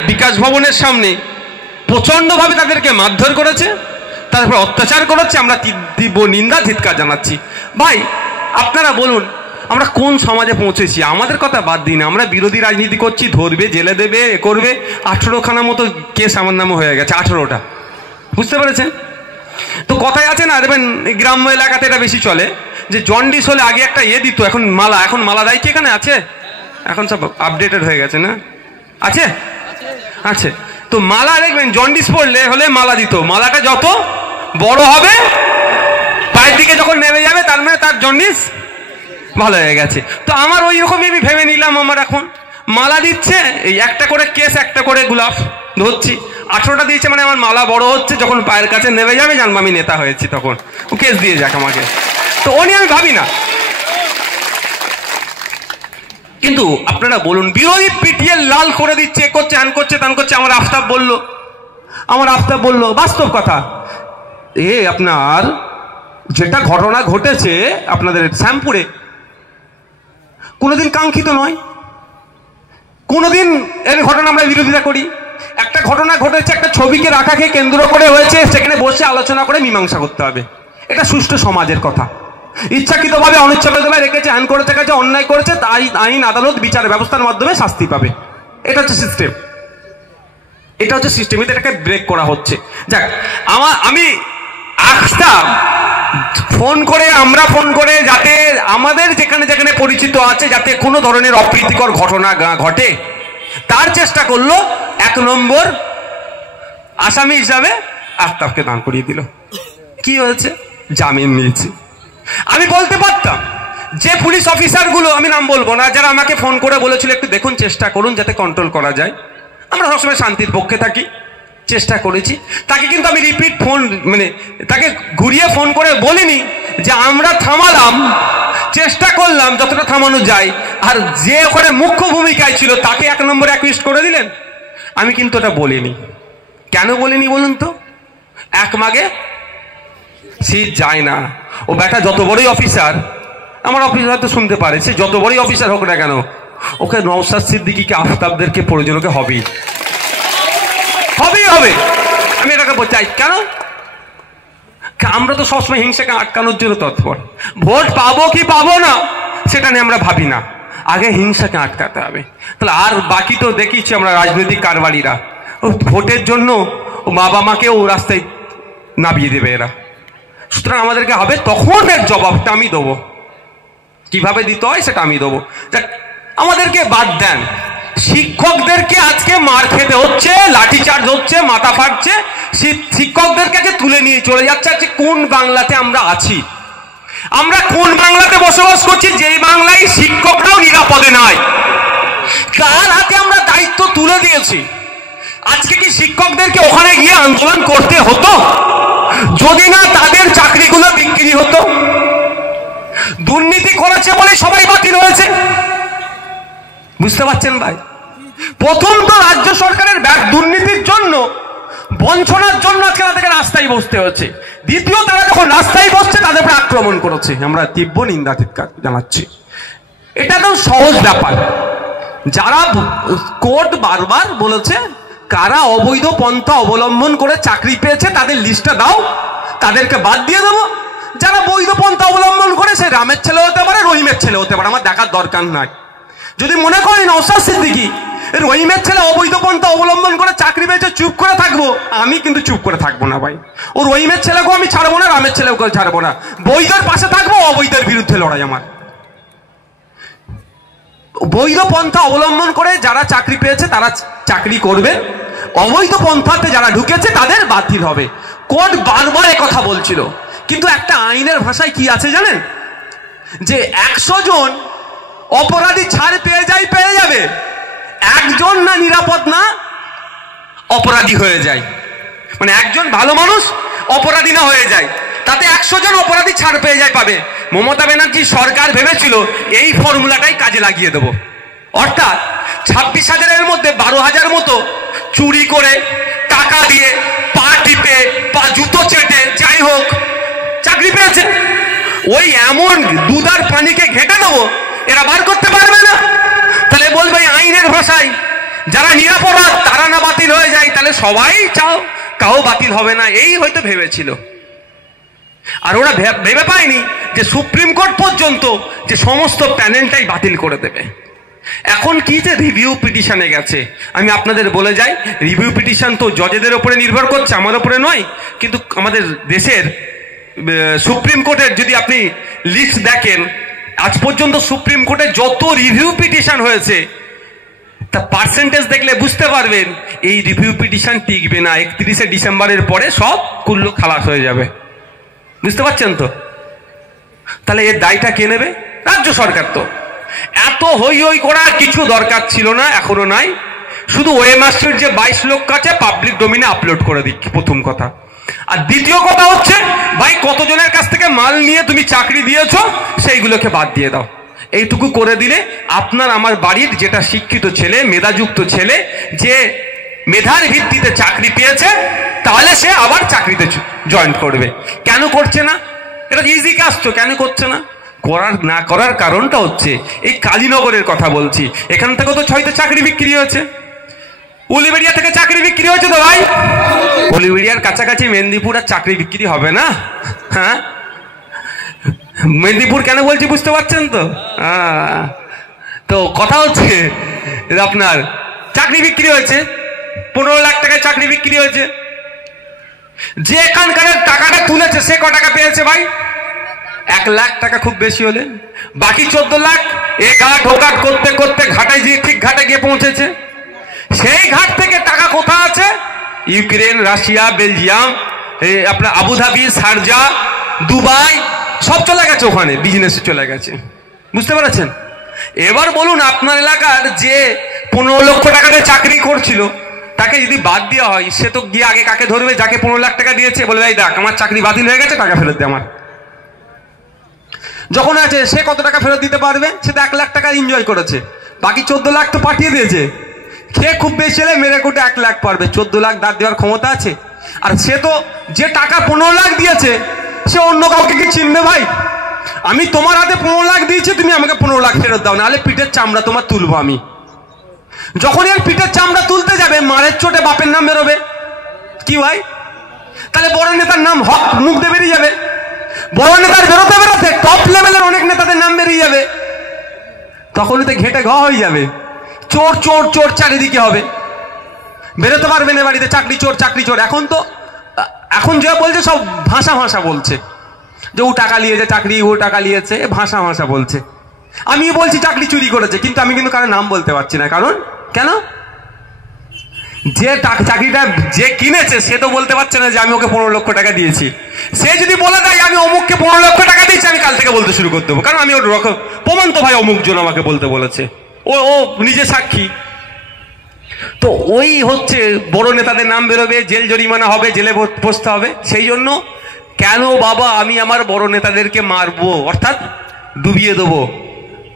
বিকাশ ভবনের সামনে প্রচন্ডভাবে তাদেরকে মারধর করেছে, তারপর অত্যাচার করেছে। আমরা তীব্র নিন্দা ধিক্কার জানাচ্ছি। ভাই আপনারা বলুন আমরা কোন সমাজে পৌঁছেছি? আমাদের কথা বাদ দিন, আমরা বিরোধী রাজনীতি করছি, ধরবে, জেলে দেবে, এ করবে। 18খানা মতো কেস আমার নামে হয়ে গেছে, 18টা। বুঝতে পেরেছেন তো? কথায় আছে না, দেখবেন গ্রাম্য এলাকাতে এটা বেশি চলে যে জন্ডিস হলে আগে একটা দিত, এখন মালা দেয় কি? এখানে আছে, এখন সব আপডেটেড হয়ে গেছে না? আছে আছে তো মালা দেখবেন জন্ডিস পড়লে হলে মালা দিত। মালাটা যত বড় হবে পায়ের দিকে যখন নেমে যাবে তার মানে তার জন্ডিস ভালো হয়ে গেছে। তো আমার ওই রকমই আমি ভেবে নিলাম, আমার এখন মালা দিচ্ছে, এই একটা করে কেস, একটা করে গোলাপ ধরছি। 18টা দিয়েছে মানে আমার মালা বড় হচ্ছে, যখন পায়ের কাছে নেমে যাবে জানবো আমি নেতা হয়েছি, তখন ও কেস দিয়ে যাক আমাকে। তো ও নিয়ে আমি ভাবি না। কিন্তু আপনারা বলুন, বিরোধী পিটিয়ে লাল করে দিচ্ছে, এ করছে, হ্যান করছে, তান করছে। আমার আফতাব বলল বাস্তব কথা, আপনার যেটা ঘটনা ঘটেছে আপনাদের শ্যামপুরে কোনোদিন কাঙ্ক্ষিত নয়, কোনোদিন এর ঘটনা আমরা বিরোধিতা করি। একটা ঘটনা ঘটেছে, একটা ছবিকে রাখাকে কেন্দ্র করে হয়েছে, সেখানে বসে আলোচনা করে মীমাংসা করতে হবে। এটা সুষ্ঠু সমাজের কথা। ইচ্ছাকৃতভাবে অনিচ্ছাকৃতভাবে রেখেছে, হ্যান করেছে, কাছে অন্যায় করেছে, তাই আইন আদালত বিচার ব্যবস্থার মাধ্যমে শাস্তি পাবে। এটা হচ্ছে সিস্টেম, এটাকে ব্রেক করা হচ্ছে। যাক, আমি আসতাম আমরা ফোন করে যাতে আমাদের যেখানে যেখানে পরিচিত আছে যাতে কোনো ধরনের অপ্রীতিকর ঘটনা ঘটে তার চেষ্টা করলো। 1 নম্বর আসামি হিসাবে আফতাবকে দান করিয়ে দিল। কি হয়েছে? জামিন নিয়েছে। আমি বলতে পারতাম যে পুলিশ অফিসারগুলো, আমি নাম বলবো না, যারা আমাকে ফোন করে বলেছিল একটু দেখুন, চেষ্টা করুন যাতে কন্ট্রোল করা যায়। আমরা সবসময় শান্তির পক্ষে থাকি, চেষ্টা করেছি। তাকে কিন্তু আমি রিপিট ফোন তাকে ঘুরিয়ে ফোন করে বলিনি যে আমরা থামালাম, চেষ্টা করলাম যতটা থামানো যায়, আর যে ওখানে মুখ্য ভূমিকায় ছিল তাকে 1 নম্বর অ্যাকুইস্ট করে দিলেন। আমি কিন্তু ওটা বলিনি। কেন বলিনি বলুন তো? এক মাগে সিট যায় না। ও বেটা যত বড়ই অফিসার, আমার অফিসার তো শুনতে পারে, সে যত বড়ই অফিসার হোক না কেন, ওকে নওশাদ সিদ্দিকীকে, আফতাবদেরকে প্রয়োজন ওকে হবেই হবে। আমি এটাকে চাই। কেন? আমরা তো সবসময় হিংসাকে আটকানোর জন্য তৎপর। ভোট পাবো কি পাবো না সেটা নিয়ে আমরা ভাবি না, আগে হিংসাকে আটকাতে হবে। তাহলে আর বাকি তো দেখিছি আমরা রাজনৈতিক কারবারিরা ভোটের জন্য বাবা মাকেও রাস্তায় নামিয়ে দেবে এরা। সুতরাং আমাদেরকে হবে, তখন এর জবাবটা আমি দেবো, কিভাবে দিতে হয় সেটা আমি দেবো। আমাদেরকে বাদ দেন, শিক্ষকদেরকে আজকে মার খেতে হচ্ছে, লাঠিচার্জ হচ্ছে, মাথা ফাটছে, শিক্ষকদেরকে তুলে নিয়ে চলে যাচ্ছে। আজকে কোন বাংলাতে আমরা আছি? আমরা কোন বাংলাতে বসবাস করছি যেই বাংলায় শিক্ষকরাও নিরাপদে নাই? কার হাতে আমরা দায়িত্ব তুলে দিয়েছি? আজকে কি শিক্ষকদেরকে ওখানে গিয়ে আন্দোলন করতে হতো যদি না তাদের চাকরিগুলো বিক্রি হতো? দুর্নীতি করেছে বলে সবাই বাতিল হয়েছে। বুঝতে পারছেন ভাই? প্রথম তো রাজ্য সরকারের দুর্নীতির জন্য, বঞ্চনার জন্য আজকে তাদেরকে রাস্তায় বসতে হচ্ছে। দ্বিতীয়, তারা যখন রাস্তায় বসছে তাদের উপর আক্রমণ করেছে। আমরা তীব্র নিন্দা জানাচ্ছি। এটা তো সহজ ব্যাপার। যারা কোর্ট বারবার বলেছে কারা অবৈধ পন্থা অবলম্বন করে চাকরি পেয়েছে তাদের লিস্টটা দাও, তাদেরকে বাদ দিয়ে দেবো। যারা বৈধ পন্থা অবলম্বন করে, সে রামের ছেলে হতে পারে, রহিমের ছেলে হতে পারে, আমার দেখার দরকার নাই। যদি মনে করেন নওশাদ সিদ্দিকী রহিমের ছেলে অবৈধ পন্থা অবলম্বন করে চাকরি পেয়েছে, চুপ করে থাকবো, আমি কিন্তু চুপ করে থাকবো না ভাই। ও রহিমের ছেলেকেও আমি ছাড়বো না, রামের ছেলেকেও ছাড়বো না। বৈধের পাশে থাকবো, অবৈধের বিরুদ্ধে লড়াই আমার। বৈধ পন্থা অবলম্বন করে যারা চাকরি পেয়েছে তারা চাকরি করবে, অবৈধ পন্থাতে যারা ঢুকেছে তাদের বাতিল হবে। কোর্ট বারবার কথা বলছিল, কিন্তু একটা আইনের ভাষায় কি আছে জানেন? যে 100 জন অপরাধী ছাড় পেয়ে যাবে, একজন না নিরাপদ না অপরাধী হয়ে যায়। মানে একজন ভালো মানুষ অপরাধী না হয়ে যায়, তাতে 100 জন অপরাধী ছাড় পেয়ে পাবে। মমতা ব্যানার্জি সরকার ভেবেছিল এই ফর্মুলাটাই কাজে লাগিয়ে দেব, অর্থাৎ 26,000-এর মধ্যে 12,000 মতো চুরি করে, টাকা দিয়ে, পা টিপে, পা জুতো চেটে, যাই হোক চাকরি পেয়েছে। ওই এমন দুধার পানিকে ঘেটে দেবো, এরা বার করতে পারবে না। তাহলে বলবে আইনের ভাষায় যারা নিরাপরাধ তারা বাতিল হয়ে যায় তাহলে সবাই চাও, কাউ বাতিল হবে না, এই হয়তো ভেবেছিল। আর ওরা ভেবে পায়নি যে সুপ্রিম কোর্ট পর্যন্ত যে সমস্ত প্যানেলটাই বাতিল করে দেবে। এখন কি যে রিভিউ পিটিশনে গেছে, আমি আপনাদের বলে যাই, রিভিউ পিটিশন তো জজেদের উপরে নির্ভর করছে, আমার উপরে নয়। কিন্তু আমাদের দেশের সুপ্রিম কোর্টের যদি আপনি লিস্ট দেখেন, আজ পর্যন্ত সুপ্রিম কোর্টে যত রিভিউ পিটিশন হয়েছে তা পার্সেন্টেজ দেখলে বুঝতে পারবেন এই রিভিউ পিটিশন টিকবে না, 31শে ডিসেম্বরের পরে সব কুল্লু খালাস হয়ে যাবে। বুঝতে পারছেন তো? তাহলে এর দায়টা কে নেবে? রাজ্য সরকার। তো এত হই হই করার কিছু দরকার ছিল না, এখনো নাই। শুধু ওয়েবমাস্টার যে 22 লক্ষ আছে পাবলিক ডোমিনে আপলোড করে দিচ্ছি, প্রথম কথা। আর দ্বিতীয় কথা হচ্ছে, ভাই কতজনের কাছ থেকে মাল নিয়ে তুমি চাকরি দিয়েছো সেইগুলোকে বাদ দিয়ে দাও। এইটুকু করে দিলে আপনার আমার বাড়ির যেটা শিক্ষিত ছেলে, মেধাযুক্ত ছেলে, যে মেধার ভিত্তিতে চাকরি পেয়েছে, তাহলে সে আবার চাকরিতে জয়েন করবে। কেন করছে না? এটা ইজি কাজ তো, কেন করছে না? না করার কারণটা হচ্ছে, এই কালীনগরের কথা বলছি, এখান থেকে তো 6টা চাকরি বিক্রি হয়েছে। উলিবেড়িয়া থেকে চাকরি বিক্রি হয়েছে তো ভাই, উলিবেড়িয়ার কাছাকাছি মেদিনীপুর আর চাকরি বিক্রি হবে না? হ্যাঁ, মেদিনীপুর কেন বলছি বুঝতে পারছেন তো? তো কথা হচ্ছে আপনার চাকরি বিক্রি হয়েছে, 15 লাখ টাকায় চাকরি বিক্রি হয়েছে। যে এখানকার টাকাটা তুলেছে সে ক টাকা পেয়েছে ভাই? 1 লাখ টাকা খুব বেশি হলে। বাকি 14 লাখ এ ঘাট ঢোকাট করতে করতে ঘাটায় গিয়ে, ঠিক ঘাটে গিয়ে পৌঁছেছে। সেই ঘাট থেকে টাকা কোথায় আছে? ইউক্রেন, রাশিয়া, বেলজিয়াম, আপনার আবুধাবি, শারজা, দুবাই সব চলে গেছে, ওখানে বিজনেসে চলে গেছে। বুঝতে পারছেন? এবার বলুন, আপনার এলাকার যে 15 লক্ষ টাকাতে চাকরি করছিল তাকে যদি বাদ দেওয়া হয়, সে তো গিয়ে আগে কাকে ধরবে? যাকে 15 লাখ টাকা দিয়েছে, বলবে এই দেখ আমার চাকরি বাতিল হয়ে গেছে, টাকা ফেরত দে আমার। যখন আছে সে কত টাকা ফেরত দিতে পারবে? সে তো 1 লাখ টাকা এনজয় করেছে, বাকি 14 লাখ তো পাঠিয়ে দিয়েছে। সে খুব বেশি হলে মেরে কোটে 1 লাখ পারবে, 14 লাখ দাঁড় দেওয়ার ক্ষমতা আছে? আর সে তো যে টাকা 15 লাখ দিয়েছে, সে অন্য কাউকে কি চিনবে ভাই? আমি তোমার হাতে 15 লাখ দিয়েছি, তুমি আমাকে 15 লাখ ফেরত দাও, নাহলে পিঠের চামড়া তোমার তুলবো আমি। যখন এর পিঠের চামড়া তুলতে যাবে, মারের চোটে বাপের নাম বেরোবে। কি ভাই? তাহলে বড় নেতার নাম হক মুখ দিয়ে বেরিয়ে যাবে। বড় নেতার বেরোতে বেরোতে টপ লেভেলের অনেক নেতাদের নাম বেরিয়ে যাবে। তখন তো ঘেটে ঘ হয়ে যাবে, চোর চোর চোর চারিদিকে হবে, বেরোতে পারবে না বাড়িতে, চাকরি চোর চাকরি চোর। এখন যে বলছে সব ভাষা ভাষা বলছে, যে ও টাকা নিয়েছে চাকরি, ও টাকা নিয়েছে, ভাষা ভাষা বলছে। আমি বলছি চাকরি চুরি করেছে, কিন্তু আমি কিন্তু কারো নাম বলতে পারছি না। কারণ কেন? যে চাকরিটা যে কিনেছে সে তো বলতে পারছে না যে আমি ওকে 15 লক্ষ টাকা দিয়েছি। সে যদি বলে দেয় আমি অমুককে 15 লক্ষ টাকা দিয়েছি, আমি কাল থেকে বলতে শুরু করে দেবো, কারণ আমি ওর প্রমাণ তো ভাই অমুক জন আমাকে বলতে বলেছে, ও নিজে সাক্ষী। তো ওই হচ্ছে বড় নেতাদের নাম বেরোবে, জেল জরিমানা হবে, জেলে বসতে হবে। সেই জন্য কেন বাবা আমি আমার বড় নেতাদেরকে মারবো, অর্থাৎ ডুবিয়ে দেবো?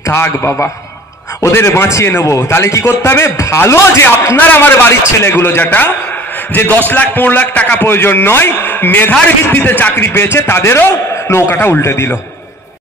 থাক বাবা, ওদের বাঁচিয়ে নেবো। তাহলে কি করতে হবে? ভালো যে আপনার আমার বাড়ির ছেলেগুলো, যেটা যে 10 লাখ 15 লাখ টাকা প্রয়োজন নয়, মেধার ভিত্তিতে চাকরি পেয়েছে, তাদেরও নৌকাটা উল্টে দিল।